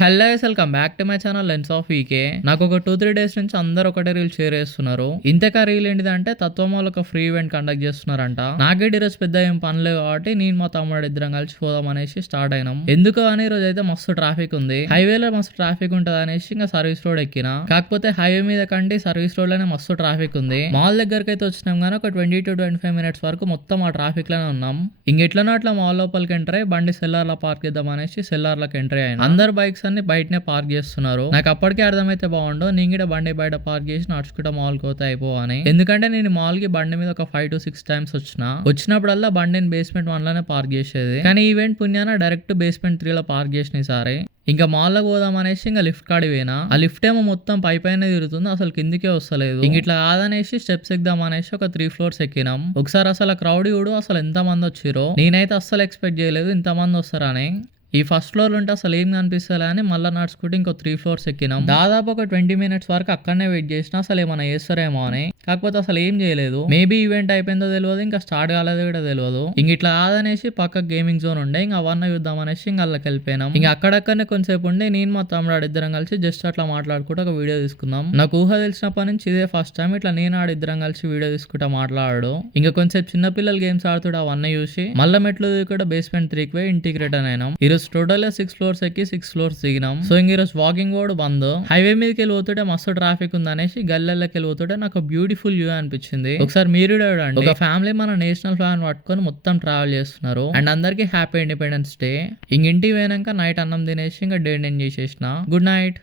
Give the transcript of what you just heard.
Hello guys, welcome back to my channel lens of VK. నాకు ఒక 2-3 days నుంచి అందరు ఒకటే రీల్ షేర్ చేస్తున్నారు. ఇంతకా రీల్ ఏంటిదంటే తత్వమాల్ ఒక ఫ్రీ ఈవెంట్ కండక్ట్ చేస్తున్నారంట. నాకే ఈరోజు పెద్ద ఏం పనిలేదు కాబట్టి నేను మా తమ్ముడు ఇద్దరం కలిసి పోదాం అనేసి స్టార్ట్ అయినాం. ఎందుకు అని ఈరోజు అయితే మస్తు ట్రాఫిక్ ఉంది. హైవేలో మస్తు ట్రాఫిక్ ఉంటది అనేసి ఇంకా సర్వీస్ రోడ్ ఎక్కిన. కాకపోతే హైవే మీద కంటే సర్వీస్ రోడ్ లోనే మస్తు ట్రాఫిక్ ఉంది. మాల్ దగ్గరకు అయితే వచ్చినాం కానీ ఒక 20 to 25 minutes వరకు మొత్తం ఆ ట్రాఫిక్ లోనే ఉన్నాం. ఇంకెట్లనో అట్లా మాల్ లోపలికి ఎంటర్ అయ్యి బండి సెల్లార్లో పార్క్ చేద్దాం అనేసి సెల్లార్లకు ఎంట్రీ అయినా. అందరు బైక్స్ అన్ని బయటనే పార్క్ చేస్తున్నారు. నాకు అప్పటికే అర్థమైతే బాగుండు, నేను కూడా బండి బయట పార్క్ చేసి నడుచుకుంటా మాల్ కి పోతే అయిపోవని. ఎందుకంటే నేను మాల్ కి బండి మీద ఒక 5 to 6 times వచ్చినప్పుడల్లా బండిని బేస్మెంట్ 1 లోనే పార్క్ చేసేది. కానీ ఈవెంట్ పుణ్యాన డైరెక్ట్ బేస్మెంట్ 3 లో పార్క్ చేసిన సారి ఇంకా మాల్లోకి పోదాం అనేసి ఇంకా లిఫ్ట్ కాడి పోయినా. ఆ లిఫ్ట్ ఏమో మొత్తం పైన తిరుగుతుంది, అసలు కిందికే వస్తలేదు. ఇంక ఇట్లా కాదనేసి స్టెప్స్ ఎక్కుదాం అనేసి ఒక 3 floors ఎక్కినాం. ఒకసారి అసలు క్రౌడ్ చూడు, అసలు ఎంత మంది వచ్చిరో. నేనైతే అస్సలు ఎక్స్పెక్ట్ చేయలేదు ఇంత మంది వస్తారని. ఈ ఫస్ట్ ఫ్లోర్ ఉంటే అసలు ఏం కనిపిస్తలే అని మళ్ళీ నడుచుకుంటే ఇంకో 3 floors ఎక్కినాం. దాదాపు ఒక 20 minutes వరకు అక్కడనే వెయిట్ చేసినా అసలు ఏమైనా చేస్తారేమో అని. కాకపోతే అసలు ఏం చేయలేదు. మేబీ ఈవెంట్ అయిపోయిందో తెలియదు, ఇంకా స్టార్ట్ కాలేదో కూడా తెలియదు. ఇంక ఇట్లా కాదనేసి పక్క గేమింగ్ జోన్ ఉండే, ఇంకా అవన్నీ చూద్దాం అనేసి ఇంకా అల్లకి వెళ్ళిపోయినాం. ఇంకా అక్కడక్కడనే కొంచెంసేపు ఉండి నేను మా తమ్ముడు ఇద్దరం కలిసి జస్ట్ అట్లా మాట్లాడుకుంటూ ఒక వీడియో తీసుకుందాం. నాకు ఊహ తెలిసినప్పటి నుంచి ఇదే ఫస్ట్ టైం ఇట్లా నేను ఆడిద్దరం కలిసి వీడియో తీసుకుంటా మాట్లాడు. ఇంకా కొంచెం చిన్నపిల్లలు గేమ్స్ ఆడుతుంటే అవన్నీ చూసి మళ్ళీ మెట్లు కూడా బేస్మెంట్ 3కి పోయి ఇంటికి రిటర్న్ అయినాం. టోటల్ 6 floors ఎక్కి 6 floors దిగినాం. సో ఇంక ఈరోజు వాకింగ్ కూడా బంద్. హైవే మీదకి వెళ్ళి పోతుంటే మస్తు ట్రాఫిక్ ఉంది అనేసి గల్లెల్లోకి వెళ్ళి పోతుంటే నాకు బ్యూటిఫుల్ వ్యూ అనిపించింది. ఒకసారి మీరు చూడండి, ఒక ఫ్యామిలీ మన నేషనల్ ఫ్లాగ్ పట్టుకొని మొత్తం ట్రావెల్ చేస్తున్నారు. అండ్ అందరికి హ్యాపీ ఇండిపెండెన్స్ డే. ఇంక ఇంటికి పోయినాక నైట్ అన్నం తినేసి ఇంకా డే ఎండ్ చేసేసిన. Good night.